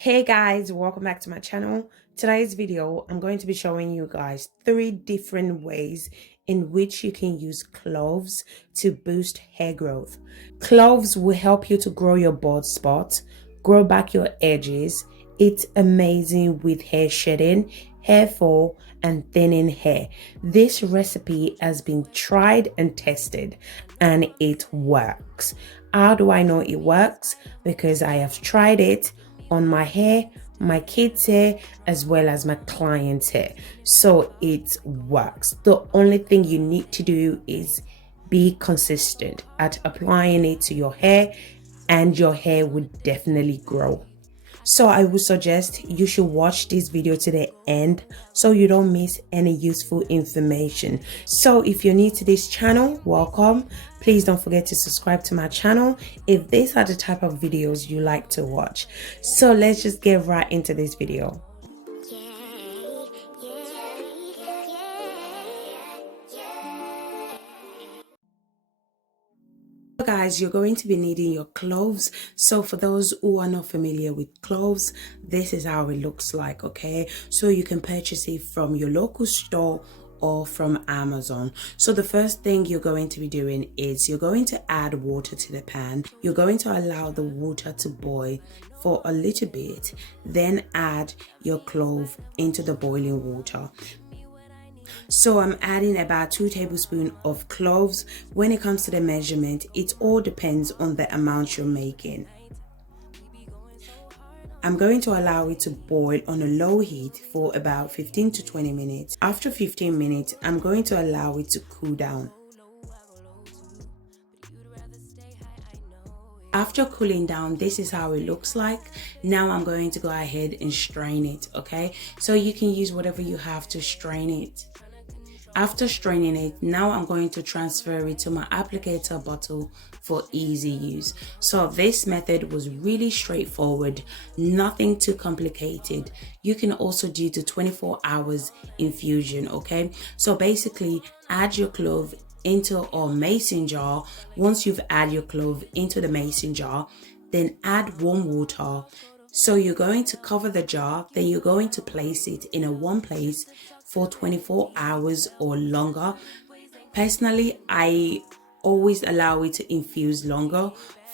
Hey guys, welcome back to my channel. Today's video, I'm going to be showing you guys 3 different ways in which you can use cloves to boost hair growth. Cloves will help you to grow your bald spots, grow back your edges. It's amazing with hair shedding, hair fall, and thinning hair. This recipe has been tried and tested and it works. How do I know it works? Because I have tried it on my hair, my kids' hair, as well as my clients' hair. So it works. The only thing you need to do is be consistent at applying it to your hair, and your hair would definitely grow. So I would suggest you should watch this video to the end so you don't miss any useful information. So if you're new to this channel, welcome. Please don't forget to subscribe to my channel if these are the type of videos you like to watch. So let's just get right into this video. Guys, you're going to be needing your cloves. So for those who are not familiar with cloves, this is how it looks like. Okay, so you can purchase it from your local store or from Amazon. So the first thing you're going to be doing is you're going to add water to the pan. You're going to allow the water to boil for a little bit, then add your clove into the boiling water. So I'm adding about 2 tablespoons of cloves. When it comes to the measurement, it all depends on the amount you're making. I'm going to allow it to boil on a low heat for about 15 to 20 minutes. After 15 minutes, I'm going to allow it to cool down. After cooling down, this is how it looks like. Now I'm going to go ahead and strain it, okay? So you can use whatever you have to strain it. After straining it, now I'm going to transfer it to my applicator bottle for easy use. So this method was really straightforward, nothing too complicated. You can also do the 24 hours infusion, okay? So basically, add your clove into a mason jar. Once you've added your clove into the mason jar, then add warm water. So you're going to cover the jar, then you're going to place it in a warm place for 24 hours or longer. Personally, I always allow it to infuse longer,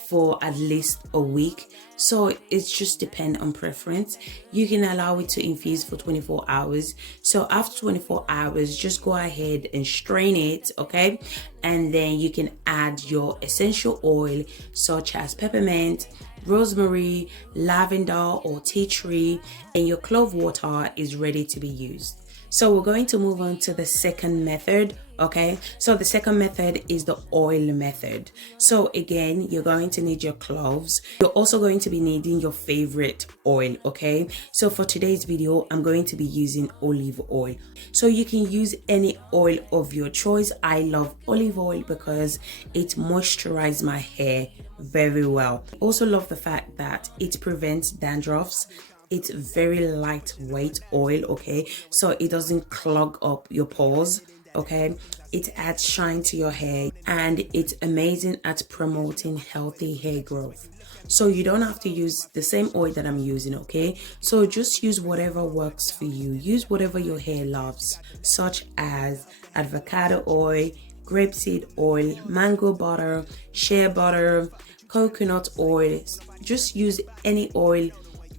for at least a week. So it's just depend on preference. You can allow it to infuse for 24 hours. So after 24 hours, just go ahead and strain it, okay? And then you can add your essential oil such as peppermint, rosemary, lavender or tea tree, and your clove water is ready to be used. So we're going to move on to the second method, okay? So the second method is the oil method. So again, you're going to need your cloves. You're also going to be needing your favorite oil, okay? So for today's video, I'm going to be using olive oil. So you can use any oil of your choice. I love olive oil because it moisturizes my hair very well. I also love the fact that it prevents dandruffs. It's very lightweight oil, okay? So it doesn't clog up your pores, okay? It adds shine to your hair and it's amazing at promoting healthy hair growth. So you don't have to use the same oil that I'm using, okay? So just use whatever works for you. Use whatever your hair loves, such as avocado oil, grapeseed oil, mango butter, shea butter, coconut oil. Just use any oil,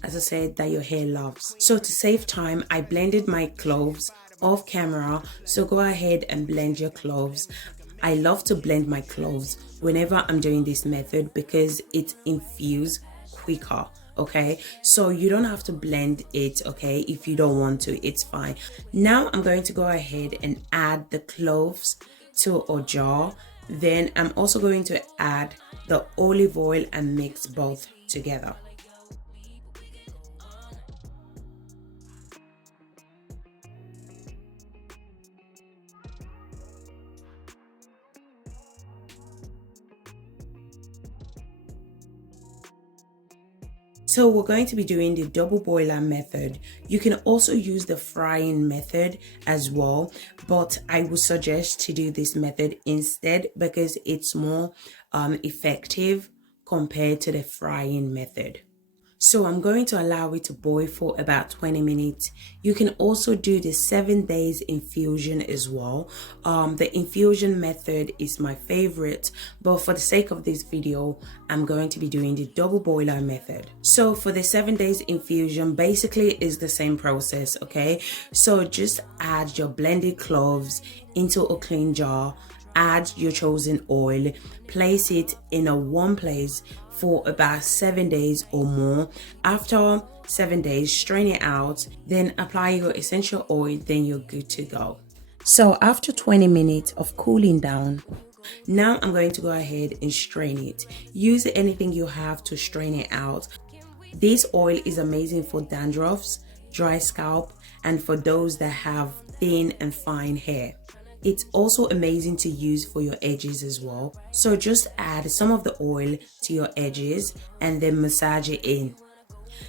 as I said, that your hair loves. So to save time, I blended my cloves off camera. So go ahead and blend your cloves. I love to blend my cloves whenever I'm doing this method because it infuses quicker, okay? So you don't have to blend it, okay? If you don't want to, it's fine. Now I'm going to go ahead and add the cloves to a jar. Then I'm also going to add the olive oil and mix both together. So we're going to be doing the double boiler method. You can also use the frying method as well, but I would suggest to do this method instead because it's more effective compared to the frying method. So I'm going to allow it to boil for about 20 minutes. You can also do the 7 days infusion as well. The infusion method is my favorite, but for the sake of this video, I'm going to be doing the double boiler method. So for the 7 days infusion, basically is the same process, okay? So just add your blended cloves into a clean jar, add your chosen oil, place it in a warm place for about 7 days or more. After 7 days, strain it out, then apply your essential oil, then you're good to go. So after 20 minutes of cooling down, now I'm going to go ahead and strain it. Use anything you have to strain it out. This oil is amazing for dandruffs, dry scalp, and for those that have thin and fine hair. It's also amazing to use for your edges as well. So just add some of the oil to your edges and then massage it in.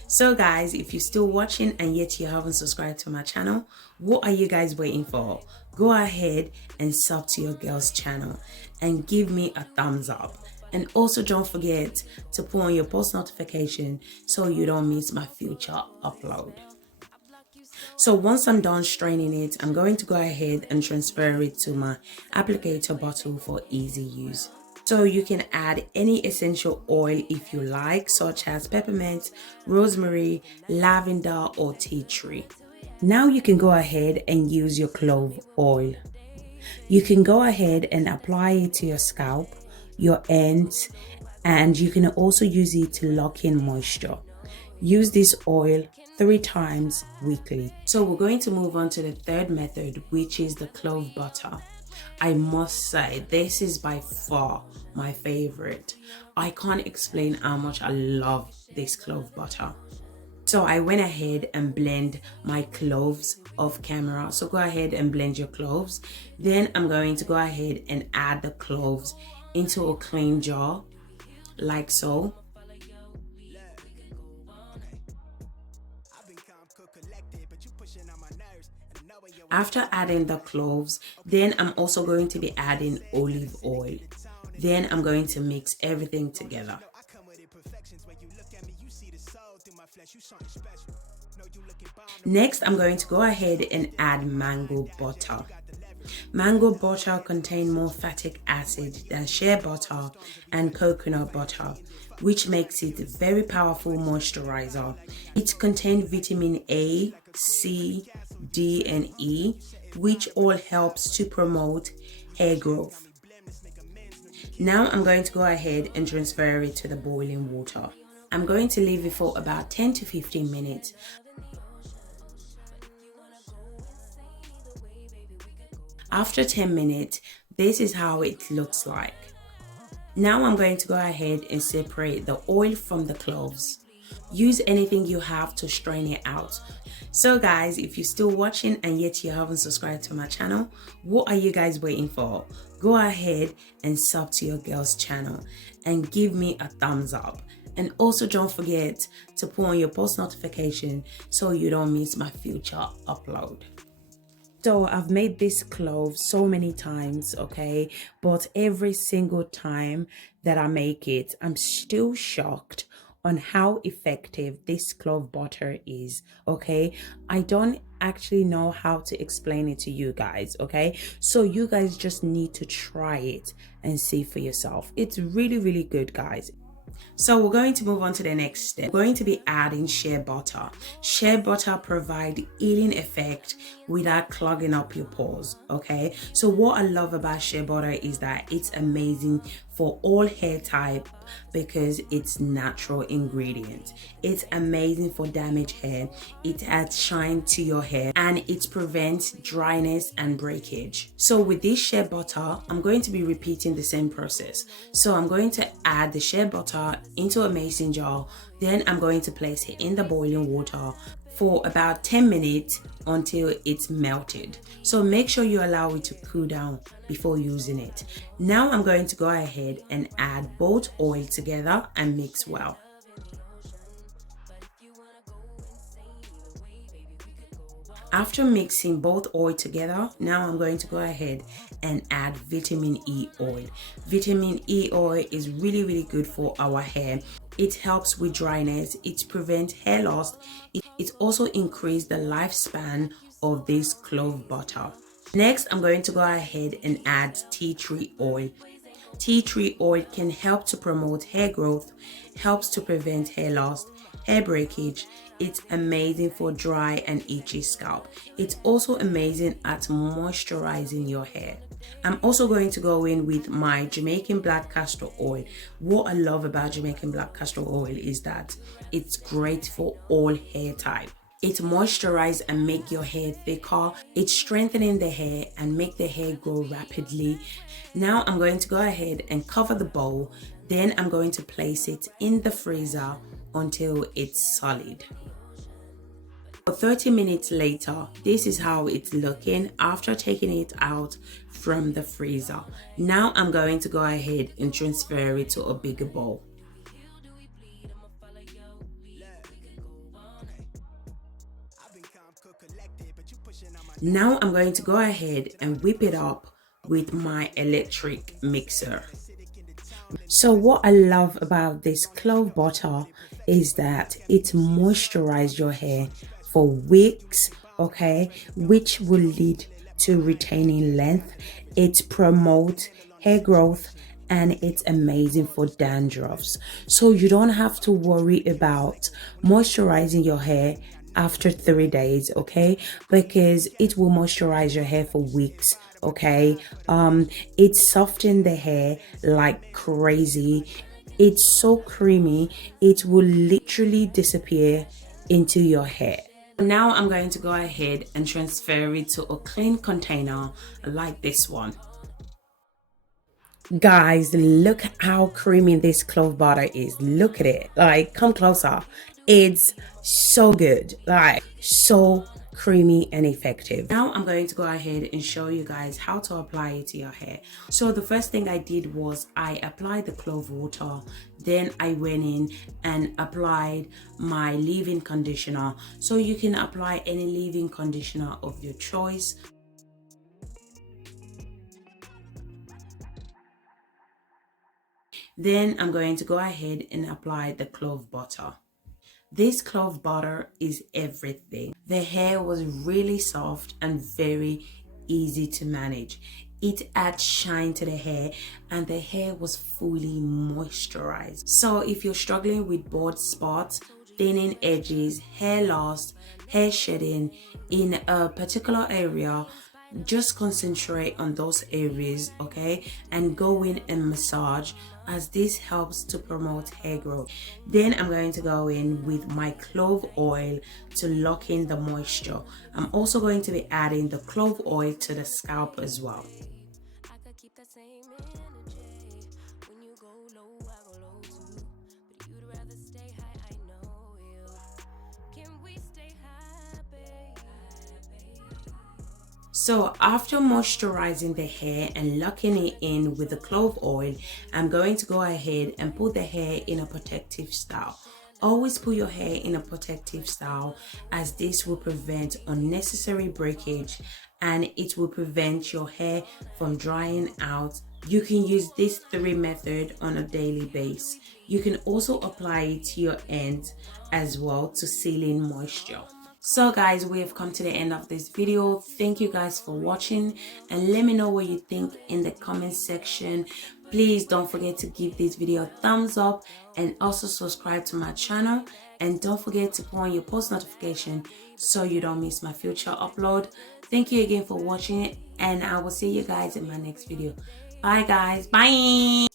So guys, if you're still watching and yet you haven't subscribed to my channel, what are you guys waiting for? Go ahead and sub to your girl's channel and give me a thumbs up. And also don't forget to put on your post notification so you don't miss my future upload. So once I'm done straining it, I'm going to go ahead and transfer it to my applicator bottle for easy use. So you can add any essential oil if you like, such as peppermint, rosemary, lavender, or tea tree. Now you can go ahead and use your clove oil. You can go ahead and apply it to your scalp, your ends, and you can also use it to lock in moisture. Use this oil 3 times weekly. So we're going to move on to the third method, which is the clove butter. I must say, this is by far my favorite. I can't explain how much I love this clove butter. So I went ahead and blend my cloves off camera. So go ahead and blend your cloves. Then I'm going to go ahead and add the cloves into a clean jar, like so. After adding the cloves, then I'm also going to be adding olive oil. Then I'm going to mix everything together. Next, I'm going to go ahead and add mango butter. Mango butter contains more fatty acid than shea butter and coconut butter, which makes it a very powerful moisturizer. It contains vitamin A, C, D, and E, which all helps to promote hair growth. Now I'm going to go ahead and transfer it to the boiling water. I'm going to leave it for about 10 to 15 minutes. After 10 minutes, this is how it looks like. Now I'm going to go ahead and separate the oil from the cloves. Use anything you have to strain it out. So guys, if you're still watching and yet you haven't subscribed to my channel, what are you guys waiting for? Go ahead and sub to your girl's channel and give me a thumbs up. And also don't forget to put on your post notification so you don't miss my future upload. So I've made this clove so many times, okay, but every single time that I make it, I'm still shocked on how effective this clove butter is, okay. I don't actually know how to explain it to you guys, okay, so you guys just need to try it and see for yourself. It's really, really good, guys. So we're going to move on to the next step. We're going to be adding shea butter. Shea butter provides healing effect without clogging up your pores, okay? So what I love about shea butter is that it's amazing for all hair type because it's natural ingredient. It's amazing for damaged hair. It adds shine to your hair and it prevents dryness and breakage. So with this shea butter, I'm going to be repeating the same process. So I'm going to add the shea butter into a mason jar. Then I'm going to place it in the boiling water for about 10 minutes until it's melted. So make sure you allow it to cool down before using it. Now I'm going to go ahead and add both oil together and mix well. After mixing both oil together, now I'm going to go ahead and add vitamin E oil. Vitamin E oil is really good for our hair. It helps with dryness, it prevents hair loss, it also increases the lifespan of this clove butter. Next, I'm going to go ahead and add tea tree oil. Tea tree oil can help to promote hair growth, helps to prevent hair loss, hair breakage. It's amazing for dry and itchy scalp. It's also amazing at moisturizing your hair. I'm also going to go in with my Jamaican black castor oil. What I love about Jamaican black castor oil is that it's great for all hair type. It moisturizes and make your hair thicker. It's strengthening the hair and make the hair grow rapidly. Now I'm going to go ahead and cover the bowl. Then I'm going to place it in the freezer until it's solid. 30 minutes later, this is how it's looking after taking it out from the freezer. Now I'm going to go ahead and transfer it to a bigger bowl. Now I'm going to go ahead and whip it up with my electric mixer. So what I love about this clove butter is that it moisturizes your hair for weeks, okay, which will lead to retaining length. It promotes hair growth and it's amazing for dandruffs. So you don't have to worry about moisturizing your hair after 3 days, okay, because it will moisturize your hair for weeks, okay. It softens the hair like crazy. It's so creamy, it will literally disappear into your hair. Now I'm going to go ahead and transfer it to a clean container like this one. Guys, look how creamy this clove butter is. Look at it. Like, come closer. It's so good. Like, so creamy and effective. Now I'm going to go ahead and show you guys how to apply it to your hair. So the first thing I did was I applied the clove water. Then I went in and applied my leave-in conditioner. So you can apply any leave-in conditioner of your choice. Then I'm going to go ahead and apply the clove butter. This clove butter is everything. The hair was really soft and very easy to manage. It adds shine to the hair and the hair was fully moisturized. So if you're struggling with bald spots, thinning edges, hair loss, hair shedding in a particular area, just concentrate on those areas, okay, and go in and massage, as this helps to promote hair growth. Then I'm going to go in with my clove oil to lock in the moisture. I'm also going to be adding the clove oil to the scalp as well. So after moisturizing the hair and locking it in with the clove oil, I'm going to go ahead and put the hair in a protective style. Always put your hair in a protective style, as this will prevent unnecessary breakage and it will prevent your hair from drying out. You can use this 3 method on a daily basis. You can also apply it to your ends as well to seal in moisture. So guys, we have come to the end of this video. Thank you guys for watching, and let me know what you think in the comment section. Please don't forget to give this video a thumbs up and also subscribe to my channel, and don't forget to put on your post notification so you don't miss my future upload. Thank you again for watching it, and I will see you guys in my next video. Bye guys. Bye.